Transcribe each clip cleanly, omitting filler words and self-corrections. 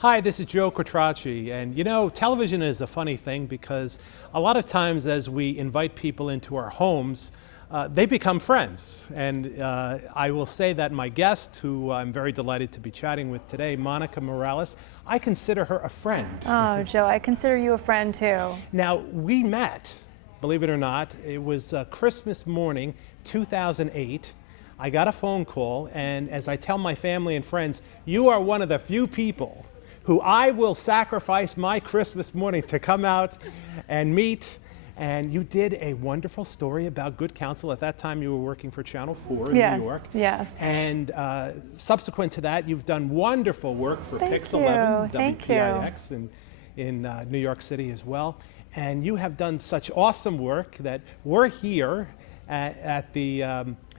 Hi, this is Joe Quattrocchi, and you know, television is a funny thing because a lot of times as we invite people into our homes, they become friends. And I will say that my guest, who I'm very delighted to be chatting with today, Monica Morales, I consider her a friend. Oh, Joe, I consider you a friend too. Now, we met, believe it or not, it was Christmas morning, 2008. I got a phone call, and as I tell my family and friends, you are one of the few people who I will sacrifice my Christmas morning to come out and meet. And you did a wonderful story about good counsel. At that time, you were working for Channel 4 in New York. Yes. And subsequent to that, you've done wonderful work for PIX11, WPIX in New York City as well. And you have done such awesome work that we're here at the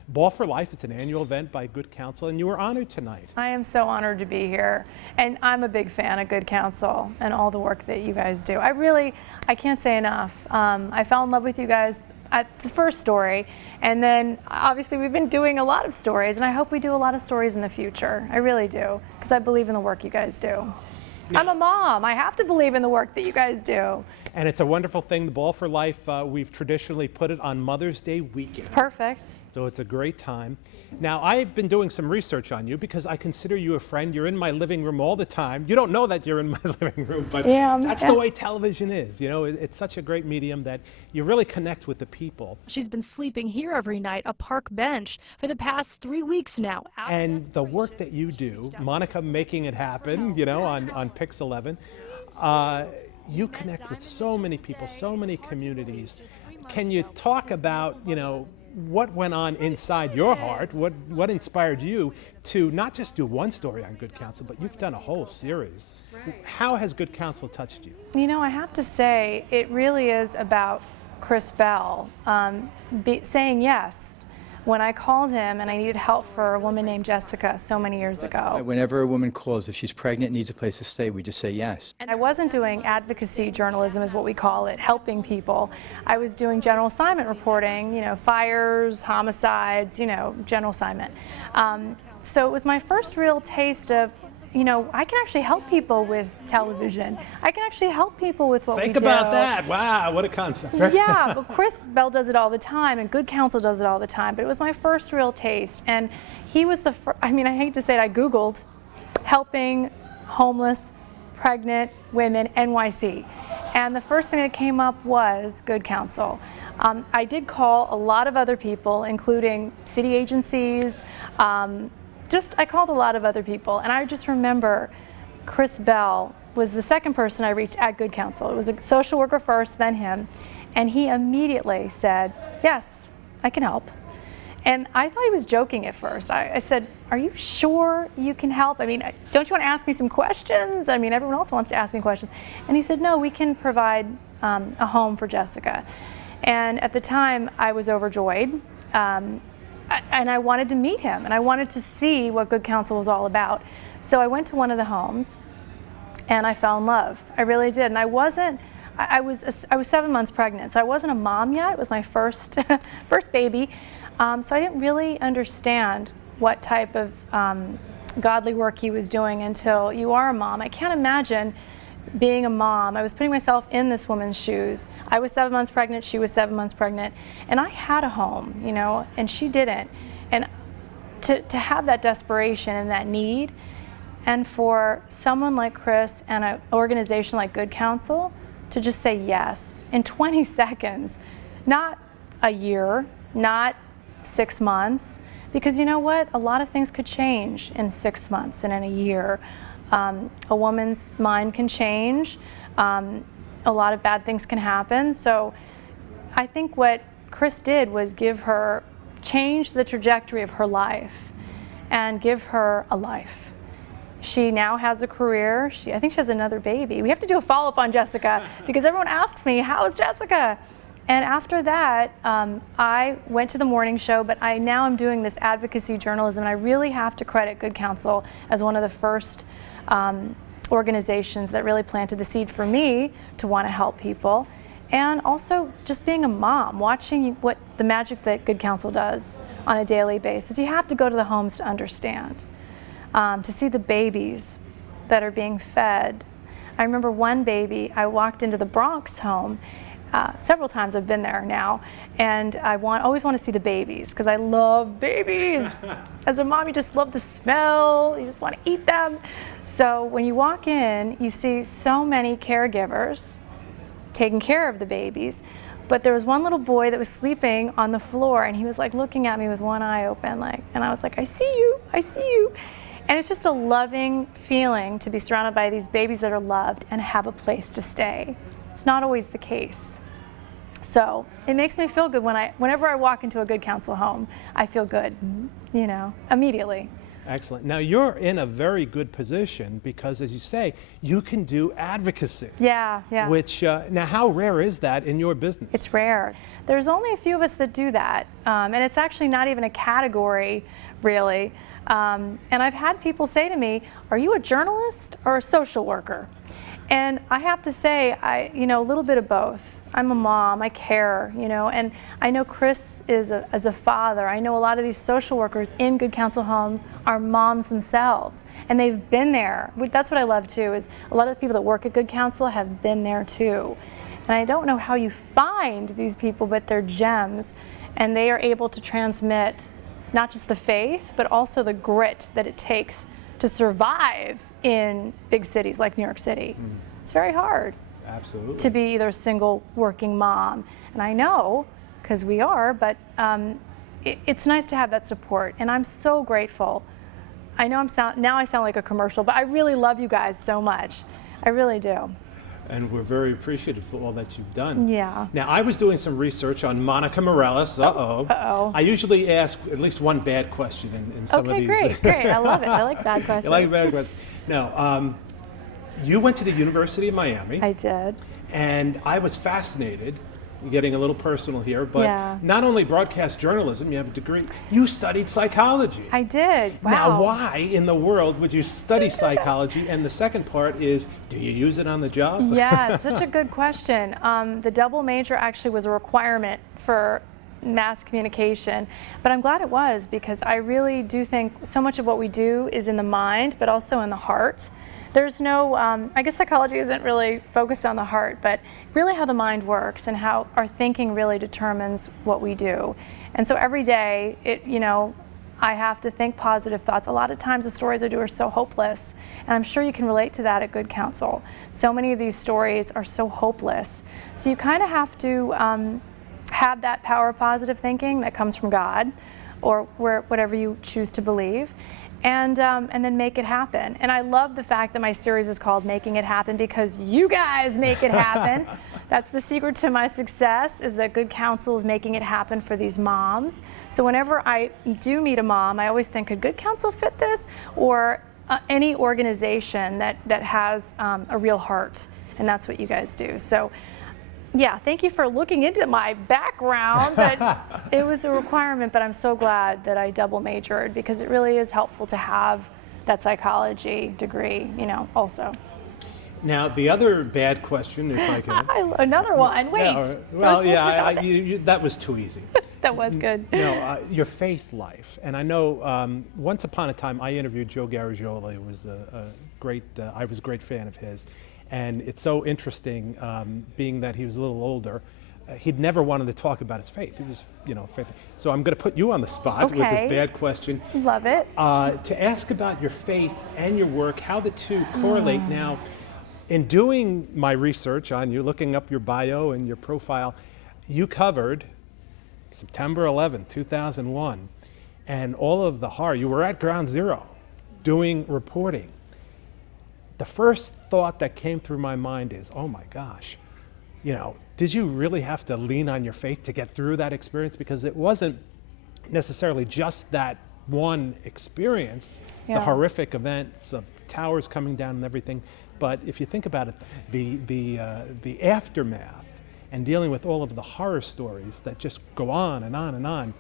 Ball for Life. It's an annual event by Good Counsel, and you were honored tonight. I am so honored to be here, and I'm a big fan of Good Counsel and all the work that you guys do. I can't say enough. I fell in love with you guys at the first story, and then obviously we've been doing a lot of stories, and I hope we do a lot of stories in the future. I really do, because I believe in the work you guys do. Yeah. I'm a mom. I have to believe in the work that you guys do. And it's a wonderful thing. The Ball for Life, we've traditionally put it on Mother's Day weekend. It's perfect. So it's a great time. Now, I've been doing some research on you because I consider you a friend. You're in my living room all the time. You don't know that you're in my living room, but that's the way television is. You know, it's such a great medium that you really connect with the people. She's been sleeping here every night, a park bench, for the past 3 weeks now. And the work that you do, Monica making it happen, you know, on PIX11, you connect with so many people, so many communities. Can you talk about, you know, what went on inside your heart? What inspired you to not just do one story on Good Counsel, but you've done a whole series. How has Good Counsel touched you? You know, I have to say, it really is about Chris Bell saying yes when I called him and I needed help for a woman named Jessica so many years ago. Whenever a woman calls, if she's pregnant, needs a place to stay, we just say yes. And I wasn't doing advocacy journalism is what we call it, helping people. I was doing general assignment reporting, you know, fires, homicides, you know, general assignment. So it was my first real taste of, you know, I can actually help people with television. I can actually help people with what we do. Think about that. Wow, what a concept. Yeah, but Chris Bell does it all the time, and Good Counsel does it all the time. But it was my first real taste. And he was the first, I mean, I hate to say it, I Googled helping homeless, pregnant women, NYC. And the first thing that came up was Good Counsel. I did call a lot of other people, including city agencies, I called a lot of other people, and I just remember Chris Bell was the second person I reached at Good Counsel. It was a social worker first, then him, and he immediately said, yes, I can help. And I thought he was joking at first. I said, are you sure you can help? I mean, don't you want to ask me some questions? I mean, everyone else wants to ask me questions. And he said, no, we can provide a home for Jessica. And at the time, I was overjoyed. And I wanted to meet him, and I wanted to see what Good Counsel was all about. So I went to one of the homes, and I fell in love. I really did. And I was 7 months pregnant, so I wasn't a mom yet. It was my first baby. So I didn't really understand what type of godly work he was doing until you are a mom. I can't imagine being a mom. I was putting myself in this woman's shoes. I was 7 months pregnant, she was 7 months pregnant, and I had a home, you know, and she didn't. And to have that desperation and that need, and for someone like Chris and an organization like Good Counsel to just say yes in 20 seconds, not a year, not 6 months, because you know what? A lot of things could change in 6 months and in a year. A woman's mind can change. A lot of bad things can happen. So I think what Chris did was change the trajectory of her life and give her a life. She now has a career. I think she has another baby. We have to do a follow-up on Jessica because everyone asks me, how is Jessica? And after that, I went to the morning show, but now I'm doing this advocacy journalism, and I really have to credit Good Counsel as one of the first organizations that really planted the seed for me to want to help people, and also just being a mom, watching what the magic that Good Counsel does on a daily basis. You have to go to the homes to understand, to see the babies that are being fed. I remember one baby, I walked into the Bronx home, several times I've been there now, and I always want to see the babies because I love babies. As a mom, you just love the smell, you just want to eat them. So when you walk in, you see so many caregivers taking care of the babies, but there was one little boy that was sleeping on the floor, and he was like looking at me with one eye open, like, and I was like, I see you, I see you. And it's just a loving feeling to be surrounded by these babies that are loved and have a place to stay. It's not always the case. So it makes me feel good whenever I walk into a Good Counsel home. I feel good, you know, immediately. Excellent. Now you're in a very good position because, as you say, you can do advocacy. Yeah, yeah. Which, now how rare is that in your business? It's rare. There's only a few of us that do that. And it's actually not even a category, really. And I've had people say to me, are you a journalist or a social worker? And I have to say, a little bit of both. I'm a mom, I care, and I know Chris is as a father. I know a lot of these social workers in Good Counsel homes are moms themselves, and they've been there. That's what I love too, is a lot of the people that work at Good Counsel have been there too. And I don't know how you find these people, but they're gems, and they are able to transmit not just the faith, but also the grit that it takes to survive in big cities like New York City. It's very hard. Absolutely. To be either a single working mom. And I know, because we are, but it's nice to have that support. And I'm so grateful. I know now I sound like a commercial, but I really love you guys so much. I really do. And we're very appreciative for all that you've done. Yeah. Now, I was doing some research on Monica Morales. Uh-oh. Uh-oh. I usually ask at least one bad question in some of these. Okay, great. I love it. I like bad questions. You like bad questions? Now, you went to the University of Miami. I did. And I was fascinated, getting a little personal here, but not only broadcast journalism, you have a degree, you studied psychology. I did. Wow. Now, why in the world would you study psychology? And the second part is, do you use it on the job? Yeah, such a good question. The double major actually was a requirement for mass communication, but I'm glad it was, because I really do think so much of what we do is in the mind, but also in the heart. There's no, I guess psychology isn't really focused on the heart, but really how the mind works and how our thinking really determines what we do. And so every day, I have to think positive thoughts. A lot of times the stories I do are so hopeless, and I'm sure you can relate to that at Good Counsel. So many of these stories are so hopeless. So you kind of have to have that power of positive thinking that comes from God, or whatever you choose to believe. And then make it happen. And I love the fact that my series is called Making It Happen, because you guys make it happen. That's the secret to my success, is that Good Counsel is making it happen for these moms. So whenever I do meet a mom, I always think, could Good Counsel fit this? Or any organization that has a real heart. And that's what you guys do. So yeah, thank you for looking into my background, but it was a requirement, but I'm so glad that I double majored, because it really is helpful to have that psychology degree, also. Now, the other bad question, if I can. Another one, wait. Yeah, well, yeah, that was too easy. That was good. Your faith life. And I know once upon a time I interviewed Joe Garagiola, who was I was a great fan of his. And it's so interesting, being that he was a little older, he'd never wanted to talk about his faith. He was, faith. So I'm going to put you on the spot with this bad question. Love it. To ask about your faith and your work, how the two correlate. Now, in doing my research on you, looking up your bio and your profile, you covered September 11, 2001, and all of the horror. You were at Ground Zero doing reporting. The first thought that came through my mind is, oh my gosh, did you really have to lean on your faith to get through that experience? Because it wasn't necessarily just that one experience, the horrific events of towers coming down and everything, but if you think about it, the aftermath and dealing with all of the horror stories that just go on and on and on,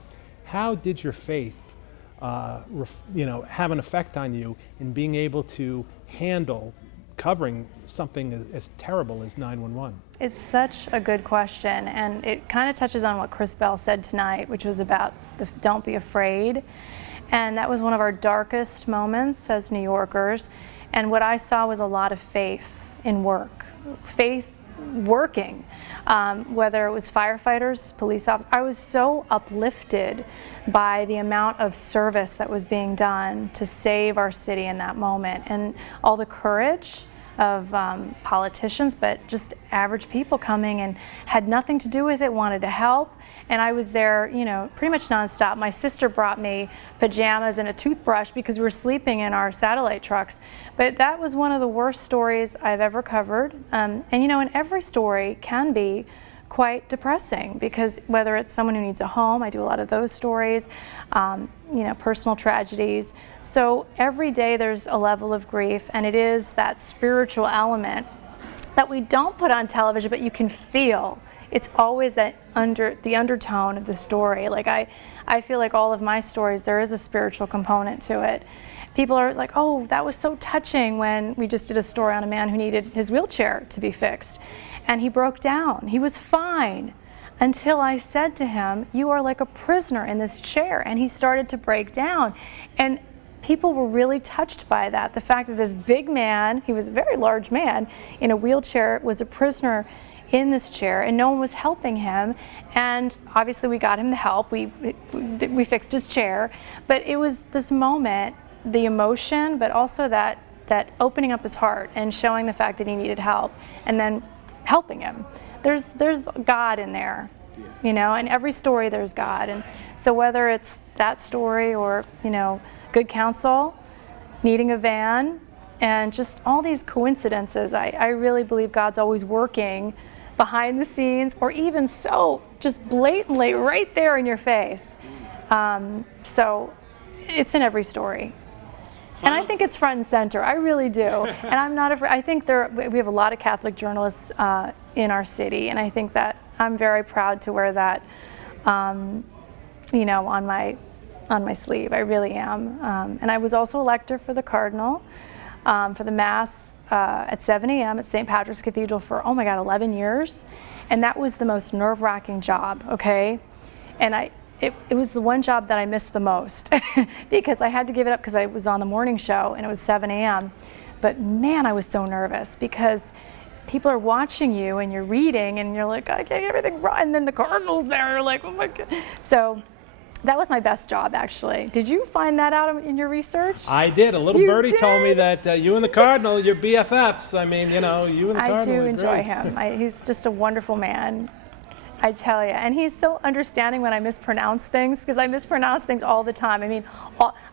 how did your faith have an effect on you in being able to handle covering something as terrible as 911? It's such a good question, and it kind of touches on what Chris Bell said tonight, which was about the don't be afraid. And that was one of our darkest moments as New Yorkers. And what I saw was a lot of faith in work, faith working, whether it was firefighters, police officers. I was so uplifted by the amount of service that was being done to save our city in that moment, and all the courage of politicians, but just average people coming and had nothing to do with it, wanted to help. And I was there, you know, pretty much nonstop. My sister brought me pajamas and a toothbrush because we were sleeping in our satellite trucks. But that was one of the worst stories I've ever covered. And you know, and every story can be quite depressing, because whether it's someone who needs a home, I do a lot of those stories, you know, personal tragedies. So every day there's a level of grief, and it is that spiritual element that we don't put on television, but you can feel. It's always that the undertone of the story. Like I feel like all of my stories, there is a spiritual component to it. People are like, oh, that was so touching when we just did a story on a man who needed his wheelchair to be fixed. And he broke down. He was fine until I said to him, you are like a prisoner in this chair. And he started to break down. And people were really touched by that. The fact that this big man, he was a very large man, in a wheelchair, was a prisoner in this chair, and no one was helping him. And obviously we got him the help. We fixed his chair. But it was this moment, the emotion, but also that opening up his heart and showing the fact that he needed help, and then helping him. There's God in there, you know, in every story there's God. And so whether it's that story or, you know, Good Counsel, needing a van, and just all these coincidences, I really believe God's always working behind the scenes, or even so just blatantly right there in your face. So it's in every story. And I think it's front and center. I really do. And I'm not afraid. I think we have a lot of Catholic journalists in our city, and I think that I'm very proud to wear that, you know, on my sleeve. I really am. And I was also a lector for the Cardinal, for the Mass at 7 a.m. at St. Patrick's Cathedral for, oh my God, 11 years. And that was the most nerve-wracking job, okay? And it was the one job that I missed the most because I had to give it up because I was on the morning show and it was 7 a.m. But man, I was so nervous because people are watching you and you're reading and you're like, I can't get everything right. And then the Cardinal's there, you're like, oh my God. So that was my best job, actually. Did you find that out in your research? I did. A little birdie told me that you and the Cardinal, you're BFFs. I mean, you know, you and the Cardinal. I do are enjoy great. him. He's just a wonderful man, I tell you. And he's so understanding when I mispronounce things, because I mispronounce things all the time. I mean,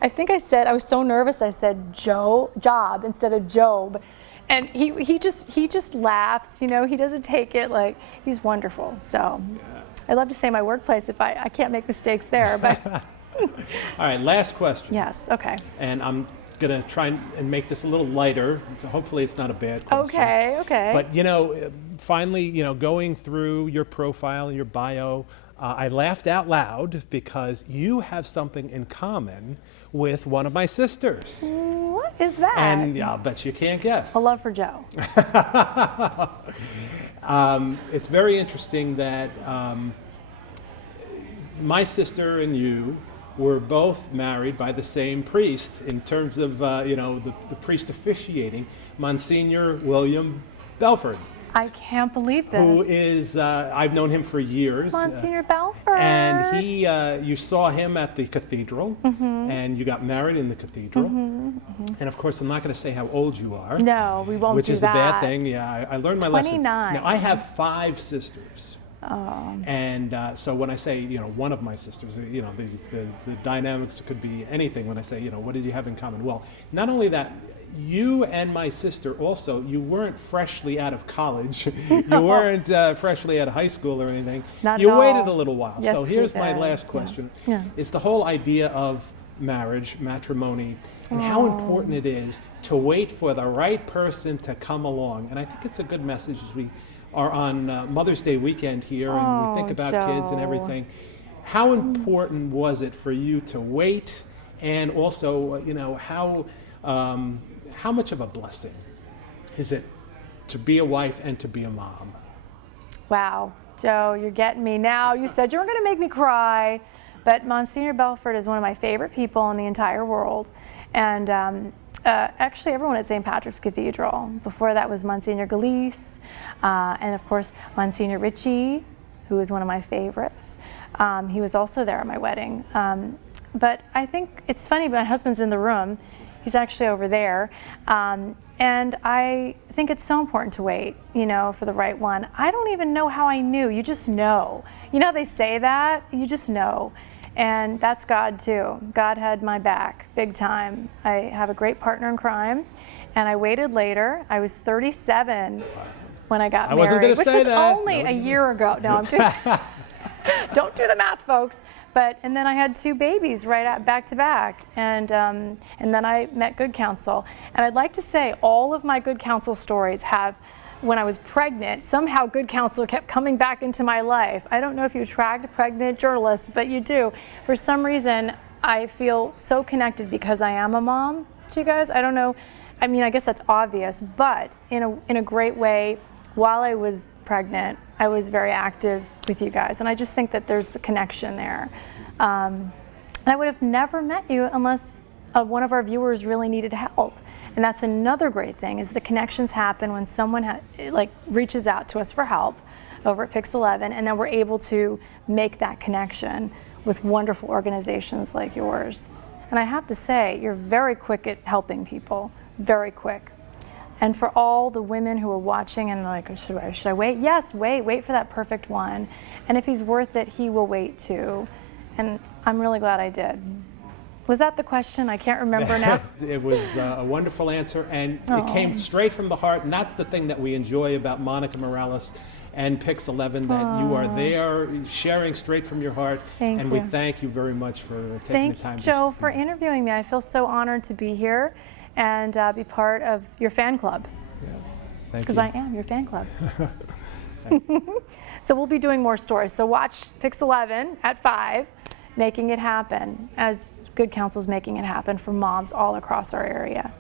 I think I was so nervous, I said job instead of Job. And he just laughs, you know, he doesn't take it like, he's wonderful. So yeah. I love to say my workplace if I can't make mistakes there, but. All right, last question. Yes, okay. And I'm going to try and make this a little lighter, so hopefully it's not a bad question. Okay. But, you know, finally, you know, going through your profile and your bio, I laughed out loud because you have something in common with one of my sisters. What is that? And I'll bet you can't guess. A love for Joe. It's very interesting that my sister and you were both married by the same priest in terms of, you know, the priest officiating, Monsignor William Belford. I can't believe this. Who is, I've known him for years. Monsignor Belford. And you saw him at the cathedral, and you got married in the cathedral. And of course, I'm not going to say how old you are. No, we won't do that. Which is a bad thing. Yeah, I learned my lesson. 29. Now, I have 5 sisters. Oh. And so when I say, you know, one of my sisters, you know, the dynamics could be anything when I say, you know, what did you have in common? Well, not only that, you and my sister also, you weren't freshly out of college. No. You weren't freshly out of high school or anything. Not you at all. waited a little while. Yes, so here's we my did. last question. Yeah. It's the whole idea of marriage, matrimony, and how important it is to wait for the right person to come along. And I think it's a good message as we are on Mother's Day weekend here and we think about kids and everything. How important was it for you to wait, and also, you know, how much of a blessing is it to be a wife and to be a mom? Wow, Joe, you're getting me now. You said you were going to make me cry, but Monsignor Belford is one of my favorite people in the entire world. And actually everyone at St. Patrick's Cathedral. Before that was Monsignor Galise, and of course Monsignor Ritchie, who was one of my favorites. He was also there at my wedding. But I think it's funny, my husband's in the room. He's actually over there. And I think it's so important to wait, you know, for the right one. I don't even know how I knew. You just know. You know, they say that, you just know. And that's God too. God had my back, big time. I have a great partner in crime, and I waited later. I was 37 when I got married, wasn't gonna which say was that. only a year ago. No, I'm doing, don't do the math, folks. And then I had 2 babies back to back, and then I met Good Counsel. And I'd like to say all of my Good Counsel stories have, when I was pregnant, somehow Good Counsel kept coming back into my life. I don't know if you attract pregnant journalists, but you do. For some reason, I feel so connected because I am a mom to you guys. I don't know. I mean, I guess that's obvious, but in a great way, while I was pregnant, I was very active with you guys. And I just think that there's a connection there. And I would have never met you unless one of our viewers really needed help. And that's another great thing, is the connections happen when someone reaches out to us for help over at PIX11, and then we're able to make that connection with wonderful organizations like yours. And I have to say, you're very quick at helping people, very quick. And for all the women who are watching and like, should I wait? Yes, wait for that perfect one. And if he's worth it, he will wait too. And I'm really glad I did. Was that the question? I can't remember now. It was a wonderful answer, and it came straight from the heart, and that's the thing that we enjoy about Monica Morales and PIX11, that you are there sharing straight from your heart. Thank and you. we thank you very much for taking the time. Thank you, Joe, for interviewing me. I feel so honored to be here and be part of your fan club. Yeah. Thank you. Because I am your fan club. So we'll be doing more stories. So watch PIX11 at 5, making it happen, as Good Counsel's making it happen for moms all across our area.